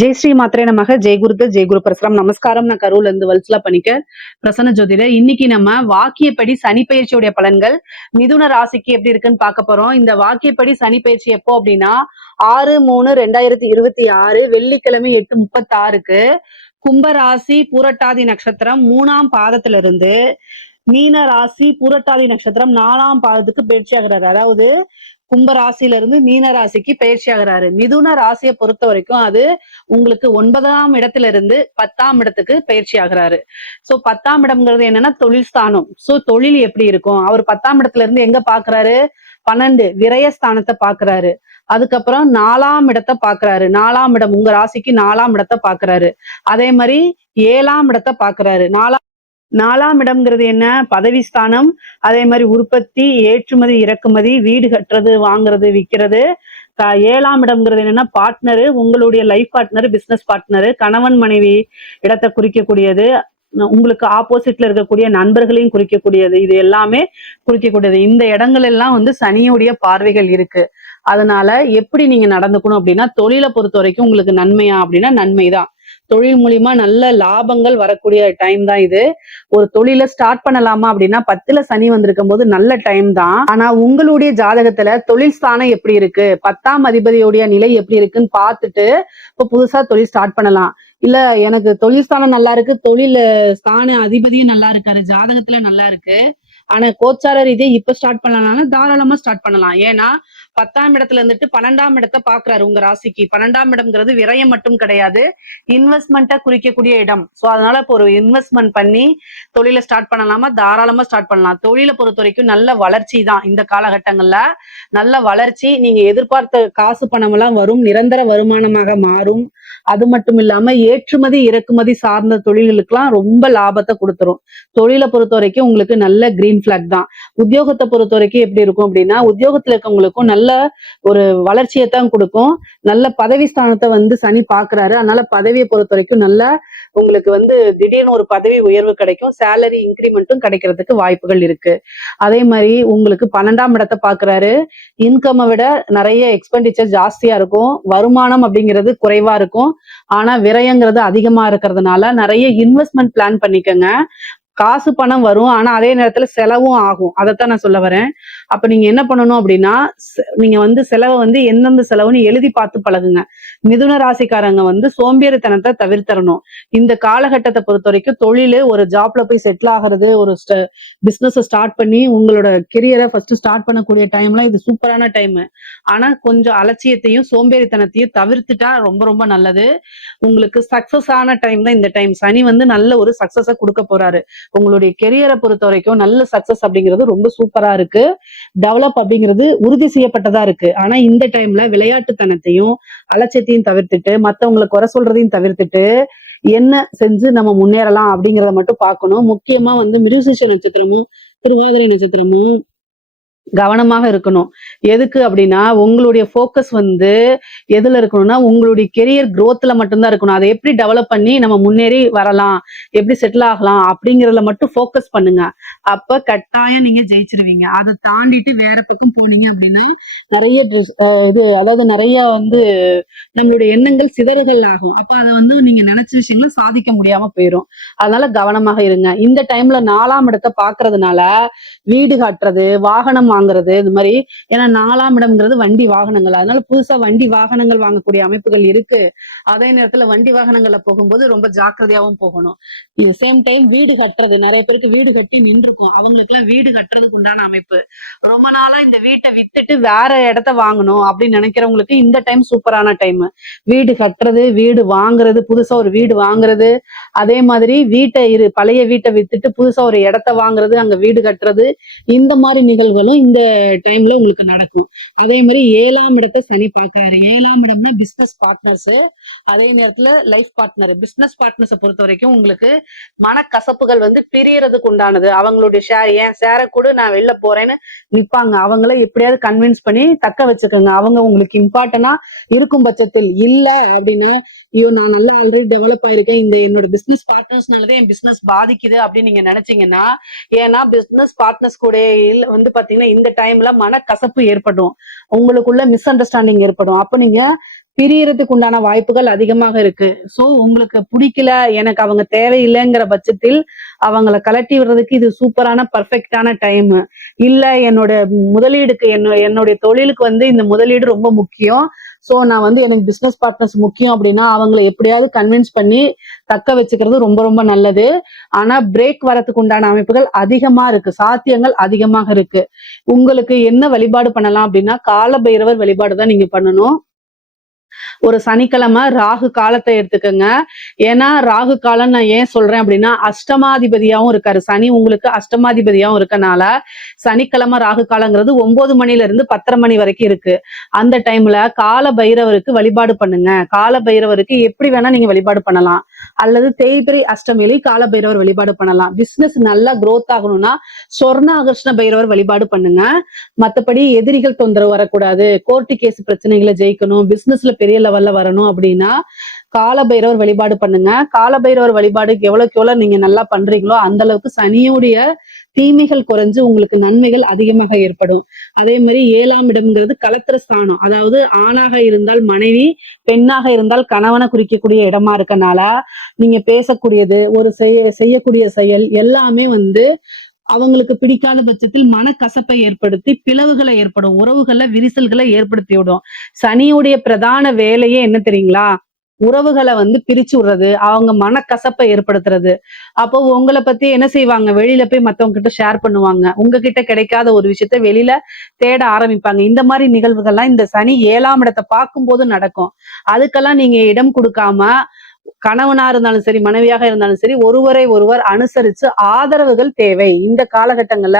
ஜெய் ஸ்ரீ மாத்திரை நமக ஜெய் குரு பரசுராம். நமஸ்காரம். நான் கரூர்ல இருந்து வல்சலா பண்ணிக்க பிரசன்ன ஜோதிடர். இன்னைக்கு நம்ம வாக்கியப்படி சனி பயிற்சியுடைய பலன்கள் மிதுன ராசிக்கு எப்படி இருக்குன்னு பார்க்க போறோம். இந்த வாக்கியப்படி சனி பயிற்சி எப்போ அப்படின்னா 6/3/2026 வெள்ளிக்கிழமை 8:36க்கு கும்பராசி பூரட்டாதி நட்சத்திரம் 3ஆம் பாதத்துல இருந்து மீன ராசி பூரட்டாதி நட்சத்திரம் 4ஆம் பாதத்துக்கு பயிற்சி ஆகிறாரு. அதாவது கும்பராசில இருந்து மீன ராசிக்கு பயிற்சி ஆகிறாரு. மிதுன ராசியை பொறுத்த வரைக்கும் அது உங்களுக்கு 9ஆம் இடத்துல இருந்து 10ஆம் இடத்துக்கு பயிற்சி ஆகிறாரு. சோ 10ஆம் இடம்ங்கிறது என்னன்னா தொழில் ஸ்தானம். சோ தொழில் எப்படி இருக்கும்? அவர் 10ஆம் இடத்துல இருந்து எங்க பாக்குறாரு? 12 விரயஸ்தானத்தை பாக்குறாரு. அதுக்கப்புறம் 4ஆம் இடத்தை பாக்குறாரு. 4ஆம் இடம் உங்க ராசிக்கு 4ஆம் இடத்தை பாக்குறாரு. அதே மாதிரி 7ஆம் இடத்தை பாக்குறாரு. 4ஆம் இடம்ங்கிறது என்ன? பதவி ஸ்தானம். அதே மாதிரி உற்பத்தி, ஏற்றுமதி, இறக்குமதி, வீடு கட்டுறது, வாங்குறது, விற்கிறது. 7ஆம் இடம்ங்கிறது என்னன்னா பார்ட்னரு, உங்களுடைய லைஃப் பார்ட்னர், பிசினஸ் பார்ட்னரு, கணவன் மனைவி இடத்தை குறிக்கக்கூடியது. உங்களுக்கு ஆப்போசிட்ல இருக்கக்கூடிய நண்பர்களையும் குறிக்கக்கூடியது. இது எல்லாமே குறிக்கக்கூடியது. இந்த இடங்கள் எல்லாம் சனியுடைய பார்வைகள் இருக்கு. அதனால எப்படி நீங்க நடந்துக்கணும் அப்படின்னா, தொழிலை பொறுத்த வரைக்கும் உங்களுக்கு நன்மையா அப்படின்னா நன்மைதான். தொழில் மூலியமா நல்ல லாபங்கள் வரக்கூடிய டைம் தான் இது. ஒரு தொழிலை ஸ்டார்ட் பண்ணலாமா அப்படின்னா 10ல சனி வந்திருக்கும் போது நல்ல டைம் தான். ஆனா உங்களுடைய ஜாதகத்துல தொழில் ஸ்தானம் எப்படி இருக்கு, 10ஆம் அதிபதியுடைய நிலை எப்படி இருக்குன்னு பார்த்துட்டு இப்ப புதுசா தொழில் ஸ்டார்ட் பண்ணலாம். இல்ல எனக்கு தொழில் ஸ்தானம் நல்லா இருக்கு, தொழில் ஸ்தான அதிபதியும் நல்லா இருக்காரு, ஜாதகத்துல நல்லா இருக்கு, ஆனா கோச்சார ரீதியா இப்ப ஸ்டார்ட் பண்ணலாம், தாராளமா ஸ்டார்ட் பண்ணலாம். ஏன்னா 10ஆம் இடத்துல இருந்துட்டு 12ஆம் இடத்தை பாக்குறாரு உங்க ராசிக்கு. 12ஆம் இடம்ங்கிறது விரயம் மட்டும் கிடையாது, இன்வெஸ்ட்மெண்ட்டை குறிக்கக்கூடிய இடம். சோ அதனால இப்போ ஒரு இன்வெஸ்ட்மெண்ட் பண்ணி தொழிலை ஸ்டார்ட் பண்ணலாமா? தாராளமா ஸ்டார்ட் பண்ணலாம். தொழிலை பொறுத்த வரைக்கும் நல்ல வளர்ச்சி தான் இந்த காலகட்டங்கள்ல. நல்ல வளர்ச்சி, நீங்க எதிர்பார்த்த காசு பணம் எல்லாம் வரும், நிரந்தர வருமானமாக மாறும். அது மட்டும் இல்லாம ஏற்றுமதி இறக்குமதி சார்ந்த தொழில்களுக்கெல்லாம் ரொம்ப லாபத்தை கொடுத்துரும். தொழிலை பொறுத்த வரைக்கும் உங்களுக்கு நல்ல கிரீன் பிளாக் தான். உத்தியோகத்தை பொறுத்த வரைக்கும் எப்படி இருக்கும் அப்படின்னா, உத்தியோகத்துல இருக்கவங்களுக்கும் நல்ல ஒரு வளர்ச்சியை தான் கொடுக்கும். நல்ல பதவி ஸ்தானத்தை சனி பாக்குறாரு. அதனால பதவியை பொறுத்த வரைக்கும் நல்ல உங்களுக்கு திடீர்னு ஒரு பதவி உயர்வு கிடைக்கும், சேலரி இன்கிரிமெண்ட்டும் கிடைக்கிறதுக்கு வாய்ப்புகள் இருக்கு. அதே மாதிரி உங்களுக்கு 12ஆம் இடத்தை பாக்குறாரு. இன்கம்மை விட நிறைய எக்ஸ்பெண்டிச்சர் ஜாஸ்தியா இருக்கும், வருமானம் அப்படிங்கிறது குறைவா இருக்கும். ஆனா விரயங்கிறது அதிகமா இருக்கிறதுனால நிறைய இன்வெஸ்ட்மெண்ட் பிளான் பண்ணிக்கோங்க. காசு பணம் வரும், ஆனா அதே நேரத்துல செலவும் ஆகும். அதைத்தான் நான் சொல்ல வரேன். அப்ப நீங்க என்ன பண்ணணும் அப்படின்னா, நீங்க செலவை எந்தெந்த செலவுன்னு எழுதி பார்த்து பழகுங்க. மிதுன ராசிக்காரங்க சோம்பேறித்தனத்தை தவிர்த்தரணும். இந்த காலகட்டத்தை பொறுத்த வரைக்கும் தொழில், ஒரு ஜாப்ல போய் செட்டில் ஆகிறது, ஒரு பிசினஸ் ஸ்டார்ட் பண்ணி உங்களோட கெரியரை ஃபர்ஸ்ட் ஸ்டார்ட் பண்ணக்கூடிய டைம்ல இது சூப்பரான டைம். ஆனா கொஞ்சம் அலட்சியத்தையும் சோம்பேறித்தனத்தையும் தவிர்த்துட்டா ரொம்ப ரொம்ப நல்லது. உங்களுக்கு சக்சஸ் ஆன டைம் தான் இந்த டைம். சனி நல்ல ஒரு சக்சஸ கொடுக்க போறாரு. உங்களுடைய கெரியரை பொறுத்த வரைக்கும் நல்ல சக்சஸ் அப்படிங்கிறது ரொம்ப சூப்பரா இருக்கு. டெவலப் அப்படிங்கிறது உறுதி செய்யப்பட்டதா இருக்கு. ஆனா இந்த டைம்ல விளையாட்டுத்தனத்தையும் அலட்சியத்தையும் தவிர்த்துட்டு, மத்தவங்களை குறை சொல்றதையும் தவிர்த்துட்டு என்ன செஞ்சு நம்ம முன்னேறலாம் அப்படிங்கிறத மட்டும் பார்க்கணும். முக்கியமா மிருகசீரிஷ நட்சத்திரமும் திருவாதிரை நட்சத்திரமும் கவனமாக இருக்கணும். எதுக்கு அப்படின்னா, உங்களுடைய போக்கஸ் எதுல இருக்கணும்னா உங்களுடைய கெரியர் குரோத்ல மட்டும்தான் இருக்கணும். அதை எப்படி டெவலப் பண்ணி நம்ம முன்னேறி வரலாம், எப்படி செட்டில் ஆகலாம் அப்படிங்கறதுல மட்டும் போக்கஸ் பண்ணுங்க. அப்ப கட்டாயம் நீங்க ஜெயிச்சிருவீங்க. அதை தாண்டிட்டு வேற பக்கம் போனீங்க அப்படின்னா நிறைய அதாவது நிறைய நம்மளுடைய எண்ணங்கள் சிதறுகள் ஆகும். அப்ப அதை நீங்க நினைச்ச விஷயங்களை சாதிக்க முடியாம போயிடும். அதனால கவனமாக இருங்க. இந்த டைம்ல 4ஆம் இடத்தை பாக்குறதுனால வீடு கட்டுறது, வாகனம் வாங்குறது, இது மாதிரி. ஏன்னா 4ஆம் இடம்ங்கிறது வண்டி வாகனங்கள். அதனால புதுசா வண்டி வாகனங்கள் வாங்கக்கூடிய அமைப்புகள் இருக்கு. அதே நேரத்துல வண்டி வாகனங்கள்ல போகும்போது ரொம்ப ஜாக்கிரதையாவும் போகணும். இது சேம் டைம் வீடு கட்டுறது, நிறைய பேருக்கு வீடு கட்டி நின்றுக்கும். அவங்களுக்கு எல்லாம் வீடு கட்டுறதுக்கு உண்டான அமைப்பு. ரொம்ப நாளா இந்த வீட்டை வித்துட்டு வேற இடத்த வாங்கணும் அப்படின்னு நினைக்கிறவங்களுக்கு இந்த டைம் சூப்பரான டைம். வீடு கட்டுறது, வீடு வாங்குறது, புதுசா ஒரு வீடு வாங்குறது, அதே மாதிரி பழைய வீட்டை வித்துட்டு புதுசா ஒரு இடத்த வாங்குறது, அங்க வீடு கட்டுறது, இந்த மாதிரி நிகழ்வுகளும் இந்த டைம்ல உங்களுக்கு நடக்கும். அதே மாதிரி 7ஆம் இடத்தை சனி பார்க்கிறாரு. 7ஆம் இடம்னா பிசினஸ் பார்ட்னர்ஸ், அதே நேரத்துல லைஃப் பார்ட்னர். பிசினஸ் பார்ட்னர்ஸை பொறுத்த வரைக்கும் உங்களுக்கு மனக்கசப்புகள் பிரியறதுக்கு உண்டானது. அவங்களுடைய ஏன் ஷேரை கூட நான் வெளில போறேன்னு நிற்பாங்க. அவங்கள எப்படியாவது கன்வின்ஸ் பண்ணி தக்க வச்சுக்கோங்க. அவங்க உங்களுக்கு இம்பார்ட்டன்டா இருக்கும் பட்சத்தில். இல்ல அப்படின்னா, ஐயோ நான் நல்லா ஆல்ரெடி டெவலப் ஆயிருக்கேன், இந்த என்னோட பிசினஸ் பார்ட்னர்ஸ்னாலதான் என் பிசினஸ் பாதிக்குது அப்படின்னு நீங்க நினைச்சீங்கன்னா, ஏன்னா பிசினஸ் பார்ட்னர்ஸ் கூட பாத்தீங்கன்னா இந்த டைம்ல மனக்கசப்பு ஏற்படும், உங்களுக்குள்ள மிஸ் அண்டர்ஸ்டாண்டிங் ஏற்படும். அப்ப நீங்க பிரியறதுக்கு உண்டான வாய்ப்புகள் அதிகமாக இருக்கு. சோ உங்களுக்கு பிடிக்கல, எனக்கு அவங்க தேவையில்லைங்கிற பட்சத்தில் அவங்கள கழட்டி விடுறதுக்கு இது சூப்பரான பர்ஃபெக்ட்டான டைம். இல்ல என்னோட முதலீடுக்கு என்னுடைய தொழிலுக்கு வந்து இந்த முதலீடு ரொம்ப முக்கியம். சோ நான் வந்து எனக்கு பிசினஸ் பார்ட்னர்ஸ் முக்கியம் அப்படின்னா அவங்கள எப்படியாவது கன்வின்ஸ் பண்ணி தக்க வச்சுக்கிறது ரொம்ப ரொம்ப நல்லது. ஆனா பிரேக் வரதுக்கு உண்டான அமைப்புகள் அதிகமா இருக்கு, சாத்தியங்கள் அதிகமாக இருக்கு. உங்களுக்கு என்ன வழிபாடு பண்ணலாம் அப்படின்னா கால பைரவர் வழிபாடு தான் நீங்க பண்ணணும். ஒரு சனிக்கிழமை ராகு காலத்தை எடுத்துக்கோங்க. ஏன்னா ராகு காலம் நான் ஏன் சொல்றேன் அப்படின்னா அஷ்டமாதிபதியாவும் இருக்காரு சனி, உங்களுக்கு அஷ்டமாதிபதியாவும் இருக்கனால சனிக்கிழமை ராகு காலங்கிறது 9 மணில இருந்து 10:30 மணி வரைக்கும் இருக்கு. அந்த டைம்ல கால பைரவருக்கு வழிபாடு பண்ணுங்க. கால பைரவருக்கு எப்படி வேணா நீங்க வழிபாடு பண்ணலாம், அல்லது தேய்பிரை அஷ்டமியில கால பைரவர் வழிபாடு பண்ணலாம். பிசினஸ் நல்லா growth ஆகணும்னா சொர்ண ஆகர்ஷ்ண பைரவர் வழிபாடு பண்ணுங்க. மத்தபடி எதிரிகள் தொந்தரவு வரக்கூடாது, கோர்ட்டு கேஸ் பிரச்சனைகளை ஜெயிக்கணும், பிசினஸ்ல பெரிய லெவல்ல வரணும் அப்படின்னா கால பைரவர் வழிபாடு பண்ணுங்க. கால பைரவர் வழிபாடுக்கு எவ்வளவுக்கு எவ்வளவு நீங்க நல்லா பண்றீங்களோ அந்த அளவுக்கு சனியுடைய தீமைகள் குறைஞ்சு உங்களுக்கு நன்மைகள் அதிகமாக ஏற்படும். அதே மாதிரி 7ஆம் இடம்ங்கிறது கலத்திர ஸ்தானம். அதாவது ஆணாக இருந்தால் மனைவி, பெண்ணாக இருந்தால் கணவனை குறிக்கக்கூடிய இடமா இருக்கனால நீங்க பேசக்கூடியது, ஒரு செய்யக்கூடிய செயல் எல்லாமே வந்து அவங்களுக்கு பிடிக்காத பட்சத்தில் மனக்கசப்பை ஏற்படுத்தி பிளவுகளை ஏற்படும், உறவுகள்ல விரிசல்களை ஏற்படுத்தி விடும். சனியுடைய பிரதான வேலையே என்ன தெரியுங்களா? உறவுகளை வந்து பிரிச்சு விடுறது, அவங்க மனக்கசப்பை ஏற்படுத்துறது. அப்போ உங்களை பத்தி என்ன செய்வாங்க, வெளியில போய் மத்தவங்க கிட்ட ஷேர் பண்ணுவாங்க, உங்ககிட்ட கிடைக்காத ஒரு விஷயத்த வெளியில தேட ஆரம்பிப்பாங்க. இந்த மாதிரி நிகழ்வுகள்லாம் இந்த சனி 7ஆம் இடத்தை பார்க்கும்போது நடக்கும். அதுக்கெல்லாம் நீங்க இடம் கொடுக்காம கணவனா இருந்தாலும் சரி, மனைவியாக இருந்தாலும் சரி, ஒருவரை ஒருவர் அனுசரிச்சு ஆதரவுகள் தேவை. இந்த காலகட்டங்கள்ல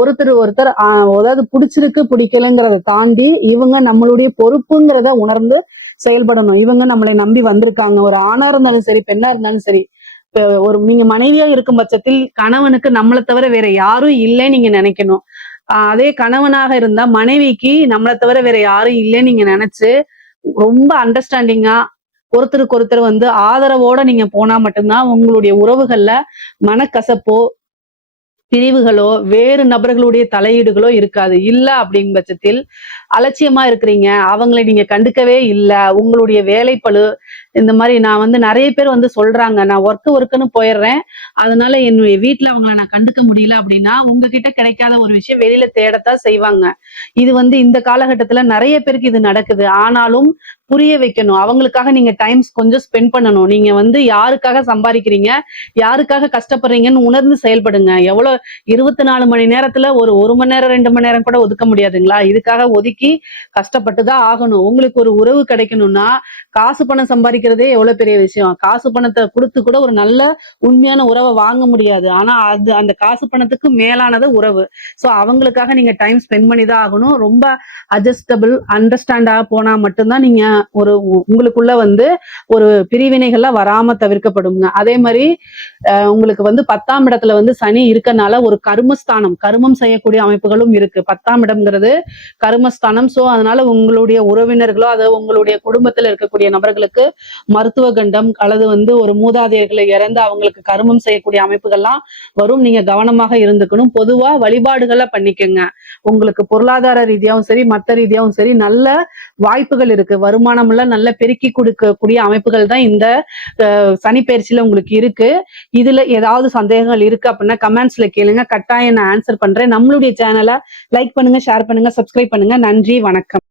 ஒருத்தர் அதாவது பிடிச்சிருக்கு பிடிக்கலங்கிறத தாண்டி இவங்க நம்மளுடைய பொறுப்புங்கிறத உணர்ந்து செயல்படணும். இவங்க நம்மளை நம்பி வந்திருக்காங்க. ஒரு ஆணா இருந்தாலும் சரி, பெண்ணா இருந்தாலும் சரி. ஒரு நீங்க மனைவியா இருக்கும் பட்சத்தில் கணவனுக்கு நம்மளை தவிர வேற யாரும் இல்லைன்னு நீங்க நினைக்கணும். அதே கணவனாக இருந்தா மனைவிக்கு நம்மளை தவிர வேற யாரும் இல்லைன்னு நீங்க நினைச்சு ரொம்ப அண்டர்ஸ்டாண்டிங்கா ஒருத்தருக்கு ஒருத்தர் வந்து ஆதரவோட நீங்க போனா மட்டும்தான் உங்களுடைய உறவுகள்ல மனக்கசப்போ, பிரிவுகளோ, வேறு நபர்களுடைய தலையீடுகளோ இருக்காது. இல்ல அப்படிங்கும் பட்சத்தில் அலட்சியமா இருக்கிறீங்க, அவங்களை நீங்க கண்டுக்கவே இல்ல, உங்களுடைய வேலைப்பளு இந்த மாதிரி நான் வந்து நிறைய பேர் வந்து சொல்றாங்க, நான் ஒர்க்குன்னு போயிடுறேன், அதனால என்னுடைய வீட்டுல அவங்கள நான் கண்டுக்க முடியல அப்படின்னா உங்ககிட்ட கிடைக்காத ஒரு விஷயம் வெளியில தேடத்தான் செய்வாங்க. இது வந்து இந்த காலகட்டத்துல நிறைய பேருக்கு இது நடக்குது. ஆனாலும் புரிய வைக்கணும், அவங்களுக்காக நீங்க டைம்ஸ் கொஞ்சம் ஸ்பெண்ட் பண்ணணும். நீங்க வந்து யாருக்காக சம்பாதிக்கிறீங்க, யாருக்காக கஷ்டப்படுறீங்கன்னு உணர்ந்து செயல்படுங்க. எவ்வளவு 24 மணி நேரத்துல ஒரு மணி நேரம் 2 மணி நேரம் கூட ஒதுக்க முடியாதுங்களா? இதுக்காக ஒதுக்கி கஷ்டப்பட்டுதான் ஆகணும். உங்களுக்கு ஒரு உறவு கிடைக்கணும்னா காசு பணம் சம்பாதிக்கிறதே எவ்வளவு பெரிய விஷயம். காசு பணத்தை கொடுத்து கூட ஒரு நல்ல உண்மையான உறவை வாங்க முடியாது. ஆனா அந்த காசு பணத்துக்கு மேலானது உறவு. சோ அவங்களுக்காக நீங்க டைம் ஸ்பெண்ட் பண்ணி தான் ஆகணும். ரொம்ப அட்ஜஸ்டபிள் அண்டர்ஸ்டாண்டா போனா மட்டும்தான் நீங்க உங்களுக்குள்ள வந்து ஒரு பிரிவினைகள்லாம் வராம தவிர்க்கப்படுங்க. அதே மாதிரி உங்களுக்கு வந்து 10ஆம் இடத்துல வந்து சனி இருக்கனால ஒரு கர்மஸ்தானம், கர்மம் செய்யக்கூடிய அமைப்புகளும் இருக்கு. 10ஆம் இடம்ங்கிறது கர்மஸ்தானம். சோ அதனால உங்களுடைய உறவினர்களோ அதாவது உங்களுடைய குடும்பத்துல இருக்கக்கூடிய நபர்களுக்கு மருத்துவ கண்டம் அல்லது வந்து ஒரு மூதாதையர்களை இறந்து அவங்களுக்கு கர்மம் செய்யக்கூடிய அமைப்புகள்லாம் வரும். நீங்க கவனமாக இருந்துக்கணும். பொதுவா வழிபாடுகளை பண்ணிக்கோங்க. உங்களுக்கு பொருளாதார ரீதியாவும் சரி, மத்த ரீதியாவும் சரி நல்ல வாய்ப்புகள் இருக்கு. வருமானம் எல்லாம் நல்ல பெருக்கி கொடுக்கக்கூடிய அமைப்புகள் தான் இந்த சனி பயிற்சியில உங்களுக்கு இருக்கு. இதுல ஏதாவது சந்தேகங்கள் இருக்கு அப்படின்னா கமெண்ட்ஸ்ல கேளுங்க, கட்டாயம் நான் ஆன்சர் பண்றேன். நம்மளுடைய சேனலை லைக் பண்ணுங்க, ஷேர் பண்ணுங்க, சப்ஸ்கிரைப் பண்ணுங்க. நன்றி, வணக்கம்.